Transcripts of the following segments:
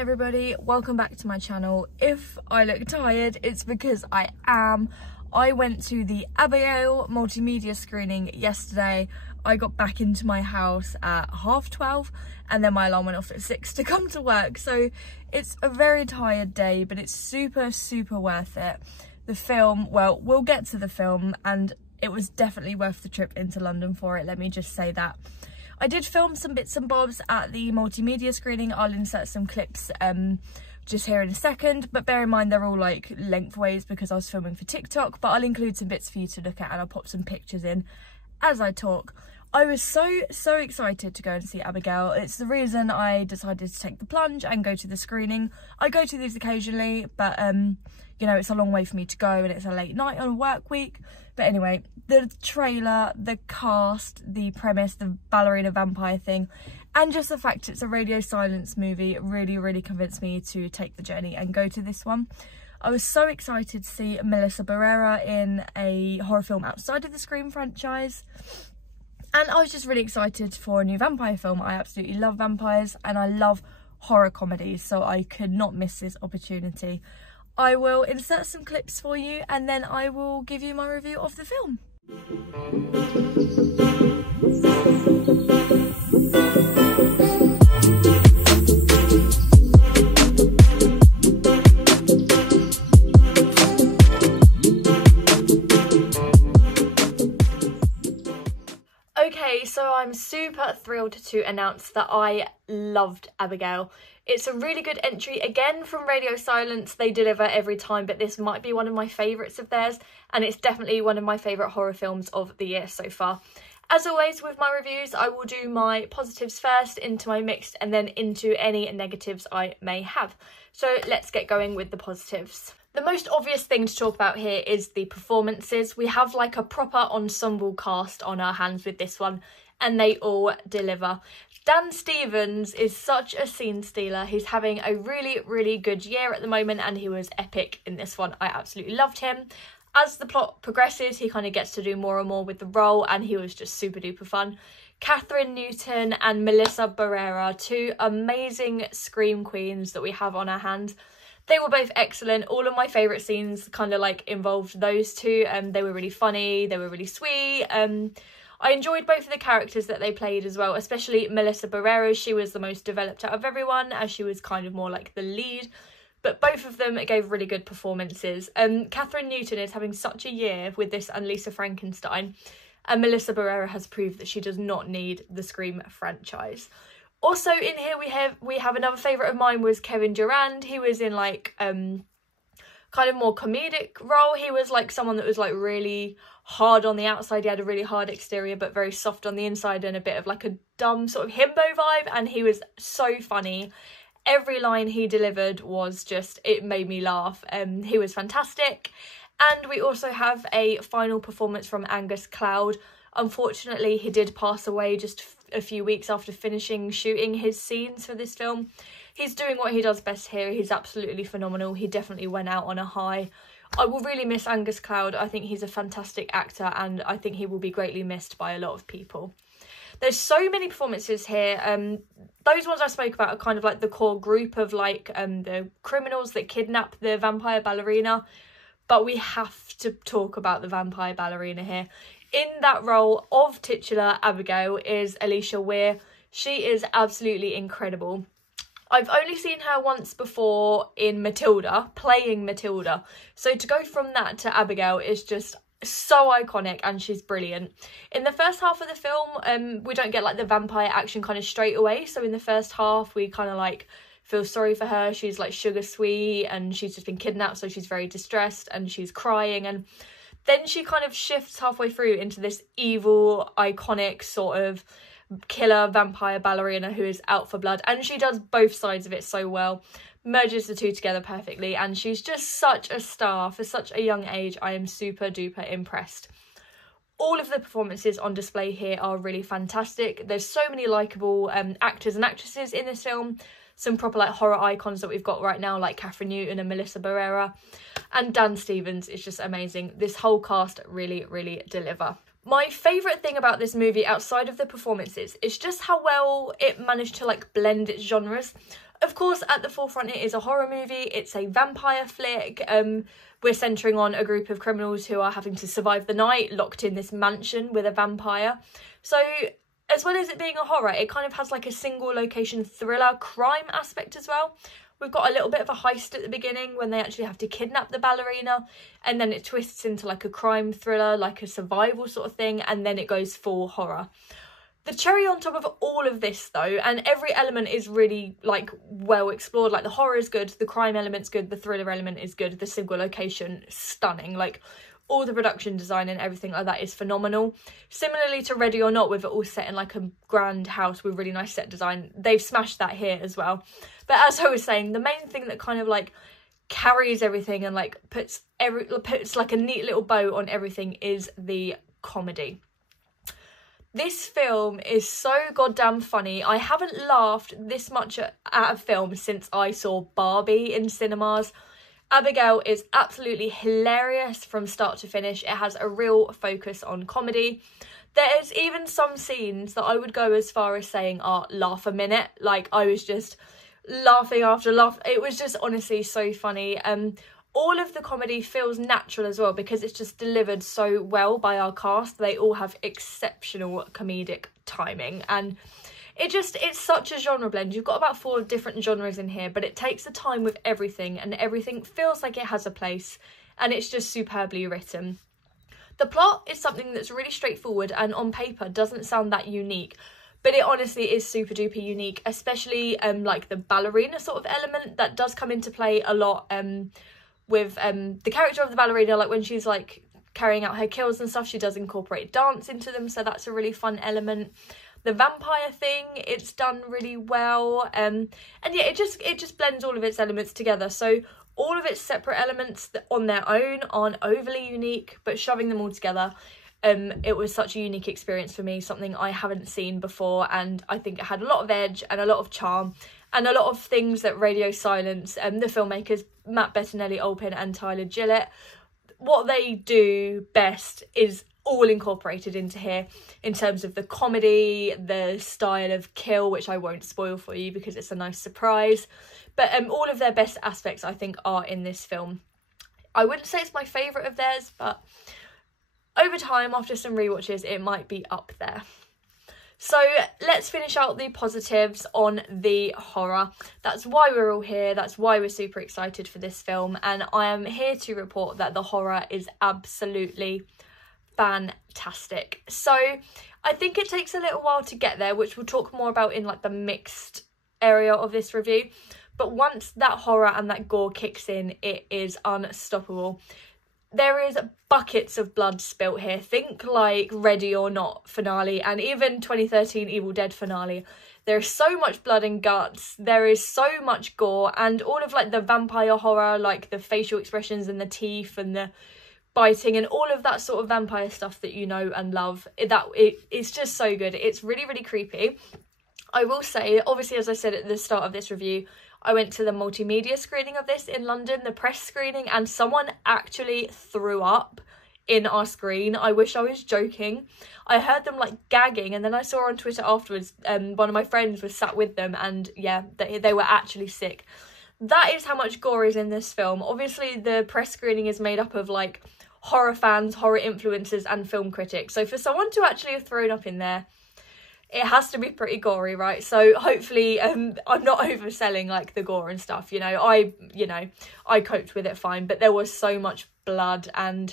everybody, welcome back to my channel. If I look tired, it's because I am. I went to the Abigail multimedia screening yesterday. I got back into my house at 12:30 and then my alarm went off at 6 to come to work. So it's a very tired day, but it's super worth it. The film, well, we'll get to the film, and it was definitely worth the trip into London for it, let me just say that. I did film some bits and bobs at the multimedia screening. I'll insert some clips just here in a second, but bear in mind they're all like lengthways because I was filming for TikTok, but I'll include some bits for you to look at and I'll pop some pictures in as I talk. I was so excited to go and see Abigail. It's the reason I decided to take the plunge and go to the screening. I go to these occasionally, but you know, it's a long way for me to go and it's a late night on a work week. But anyway, the trailer, the cast, the premise, the ballerina vampire thing, and just the fact it's a radio silence movie really convinced me to take the journey and go to this one. I was so excited to see Melissa Barrera in a horror film outside of the Scream franchise. And I was just really excited for a new vampire film. I absolutely love vampires and I love horror comedies, so I could not miss this opportunity. I will insert some clips for you and then I will give you my review of the film. Okay, so I'm super thrilled to announce that I loved Abigail. It's a really good entry, again from Radio Silence. They deliver every time, but this might be one of my favourites of theirs, and it's definitely one of my favourite horror films of the year so far. As always with my reviews, I will do my positives first, into my mixed, and then into any negatives I may have. So let's get going with the positives. The most obvious thing to talk about here is the performances. We have like a proper ensemble cast on our hands with this one, and they all deliver. Dan Stevens is such a scene stealer. He's having a really good year at the moment, and he was epic in this one. I absolutely loved him. As the plot progresses, he kind of gets to do more and more with the role, and he was just super duper fun. Kathryn Newton and Melissa Barrera, two amazing scream queens that we have on our hands. They were both excellent. All of my favourite scenes kind of like involved those two. They were really funny, they were really sweet. I enjoyed both of the characters that they played as well, especially Melissa Barrera. She was the most developed out of everyone, as she was kind of more like the lead. But both of them gave really good performances. Kathryn Newton is having such a year with this and Lisa Frankenstein. And Melissa Barrera has proved that she does not need the Scream franchise. Also in here we have another favourite of mine was Kevin Durand. He was in like kind of more comedic role. He was like someone that was like really hard on the outside. He had a really hard exterior but very soft on the inside, and a bit of like a dumb sort of himbo vibe, and he was so funny. Every line he delivered was just, it made me laugh. He was fantastic. And we also have a final performance from Angus Cloud. Unfortunately, he did pass away just a few weeks after finishing shooting his scenes for this film. He's doing what he does best here. He's absolutely phenomenal. He definitely went out on a high. I will really miss Angus Cloud. I think he's a fantastic actor, and I think he will be greatly missed by a lot of people. There's so many performances here. Those ones I spoke about are kind of like the core group of like the criminals that kidnap the vampire ballerina. But we have to talk about the vampire ballerina here. In that role of titular Abigail is Alicia Weir. She is absolutely incredible. I've only seen her once before in Matilda, playing Matilda. So to go from that to Abigail is just so iconic, and she's brilliant. In the first half of the film, we don't get like the vampire action kind of straight away. So in the first half, we kind of like feel sorry for her. She's like sugar sweet and she's just been kidnapped, so she's very distressed and she's crying, and then she kind of shifts halfway through into this evil, iconic sort of killer vampire ballerina who is out for blood, and she does both sides of it so well, merges the two together perfectly, and she's just such a star for such a young age. I am super duper impressed. All of the performances on display here are really fantastic. There's so many likeable actors and actresses in this film. Some proper like horror icons that we've got right now, like Kathryn Newton and Melissa Barrera. And Dan Stevens is just amazing. This whole cast really deliver. My favourite thing about this movie, outside of the performances, is just how well it managed to like blend its genres. Of course, at the forefront, it is a horror movie. It's a vampire flick. We're centering on a group of criminals who are having to survive the night locked in this mansion with a vampire. So as well as it being a horror, it kind of has like a single location thriller crime aspect as well. We've got a little bit of a heist at the beginning when they actually have to kidnap the ballerina, and then it twists into like a crime thriller, like a survival sort of thing, and then it goes full horror. The cherry on top of all of this though, and every element is really like well explored, like the horror is good, the crime element's good, the thriller element is good, the single location stunning, like all the production design and everything like that is phenomenal. Similarly to Ready or Not, with it all set in like a grand house with really nice set design, they've smashed that here as well. But as I was saying, the main thing that kind of like carries everything and like puts like a neat little bow on everything is the comedy. This film is so goddamn funny. I haven't laughed this much at a film since I saw Barbie in cinemas. Abigail is absolutely hilarious from start to finish. It has a real focus on comedy. There's even some scenes that I would go as far as saying are laugh a minute. Like, I was just laughing after laugh. It was just honestly so funny. All of the comedy feels natural as well because it's just delivered so well by our cast. They all have exceptional comedic timing, and it's such a genre blend. You've got about 4 different genres in here, but it takes the time with everything, and everything feels like it has a place, and it's just superbly written. The plot is something that's really straightforward and on paper doesn't sound that unique, but it honestly is super duper unique, especially like the ballerina sort of element that does come into play a lot with the character of the ballerina. Like when she's like carrying out her kills and stuff, she does incorporate dance into them, so that's a really fun element. The vampire thing, it's done really well, and yeah, it just blends all of its elements together. So all of its separate elements that on their own aren't overly unique, but shoving them all together, it was such a unique experience for me, something I haven't seen before, and I think it had a lot of edge and a lot of charm and a lot of things that Radio Silence, the filmmakers Matt Bettinelli, Olpin and Tyler Gillett, what they do best is all incorporated into here in terms of the comedy, the style of kill, which I won't spoil for you because it's a nice surprise, but all of their best aspects I think are in this film. I wouldn't say it's my favourite of theirs, but over time, after some rewatches, it might be up there. So let's finish out the positives on the horror. That's why we're all here. That's why we're super excited for this film. And I am here to report that the horror is absolutely fantastic. So I think it takes a little while to get there, which we'll talk more about in like the mixed area of this review. But once that horror and that gore kicks in, it is unstoppable. There is buckets of blood spilt here. Think like Ready or Not finale and even 2013 Evil Dead finale. There is so much blood and guts. There is so much gore, and all of like the vampire horror, like the facial expressions and the teeth and the biting and all of that sort of vampire stuff that you know and love. It's just so good. It's really, really creepy. I will say, obviously, as I said at the start of this review, I went to the multimedia screening of this in London, the press screening, and someone actually threw up in our screen. I wish I was joking. I heard them like gagging, and then I saw on Twitter afterwards, one of my friends was sat with them, and yeah, they were actually sick. That is how much gore is in this film. Obviously, the press screening is made up of like horror fans, horror influencers, and film critics. So for someone to actually have thrown up in there, it has to be pretty gory, right? So hopefully I'm not overselling like the gore and stuff, I coped with it fine, but there was so much blood, and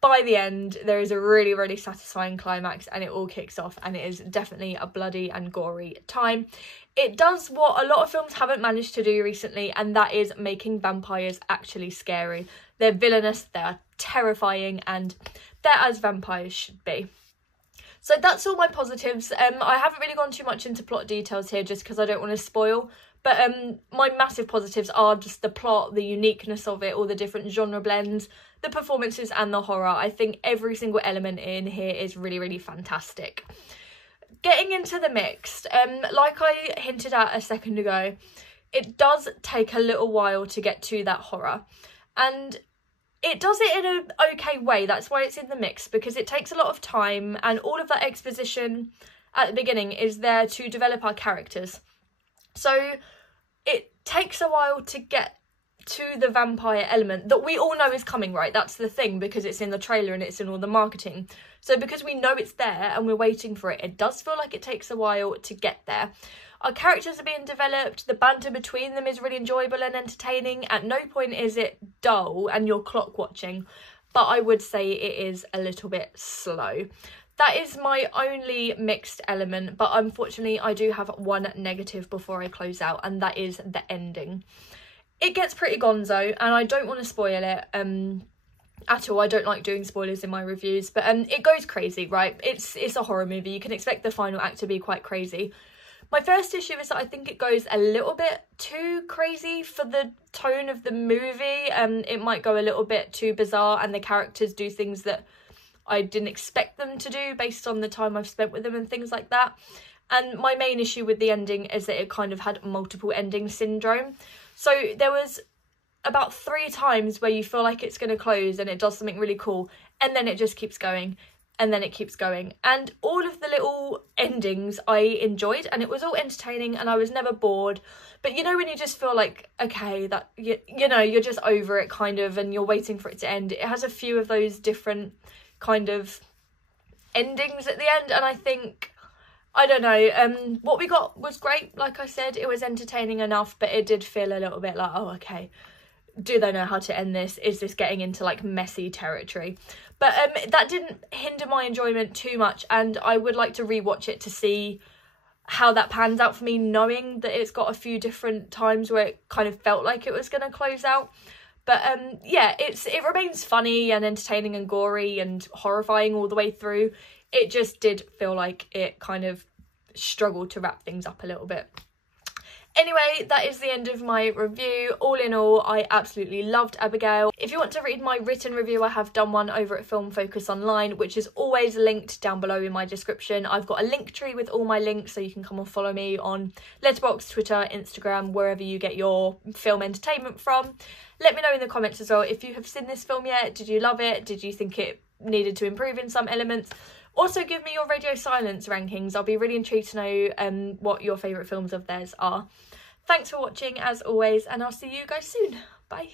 by the end there is a really, really satisfying climax, and it all kicks off, and it is definitely a bloody and gory time. It does what a lot of films haven't managed to do recently, and that is making vampires actually scary. They're villainous, they're terrifying, and they're as vampires should be. So that's all my positives. I haven't really gone too much into plot details here just because I don't want to spoil. But my massive positives are just the plot, the uniqueness of it, all the different genre blends, the performances and the horror. I think every single element in here is really, really fantastic. Getting into the mixed, like I hinted at a second ago, it does take a little while to get to that horror. And it does it in an okay way. That's why it's in the mix, because it takes a lot of time, and all of that exposition at the beginning is there to develop our characters. So it takes a while to get to the vampire element that we all know is coming, right? That's the thing, because it's in the trailer and it's in all the marketing. So because we know it's there and we're waiting for it, it does feel like it takes a while to get there. Our characters are being developed, the banter between them is really enjoyable and entertaining. At no point is it dull and you're clock watching, but I would say it is a little bit slow. That is my only mixed element, but unfortunately I do have one negative before I close out, and that is the ending. It gets pretty gonzo, and I don't want to spoil it at all. I don't like doing spoilers in my reviews, but it goes crazy, right? It's a horror movie. You can expect the final act to be quite crazy. My first issue is that I think it goes a little bit too crazy for the tone of the movie. It might go a little bit too bizarre, and the characters do things that I didn't expect them to do based on the time I've spent with them and things like that. And my main issue with the ending is that it kind of had multiple ending syndrome. So there was about 3 times where you feel like it's going to close and it does something really cool, and then it just keeps going, and then it keeps going. And all of the little endings I enjoyed, and it was all entertaining, and I was never bored. But you know when you just feel like, okay, that you know, you're just over it kind of, and you're waiting for it to end. It has a few of those different kind of endings at the end, and I think, I don't know, what we got was great. Like I said, it was entertaining enough, but it did feel a little bit like, oh, okay, do they know how to end this? Is this getting into like messy territory? But that didn't hinder my enjoyment too much, and I would like to rewatch it to see how that pans out for me, knowing that it's got a few different times where it kind of felt like it was going to close out. But yeah, it remains funny and entertaining and gory and horrifying all the way through. It just did feel like it kind of struggled to wrap things up a little bit. Anyway, that is the end of my review. All in all, I absolutely loved Abigail. If you want to read my written review, I have done one over at Film Focus Online, which is always linked down below in my description. I've got a link tree with all my links, so you can come and follow me on Letterboxd, Twitter, Instagram, wherever you get your film entertainment from. Let me know in the comments as well if you have seen this film yet. Did you love it? Did you think it needed to improve in some elements? Also, give me your Radio Silence rankings. I'll be really intrigued to know what your favourite films of theirs are. Thanks for watching, as always, and I'll see you guys soon. Bye.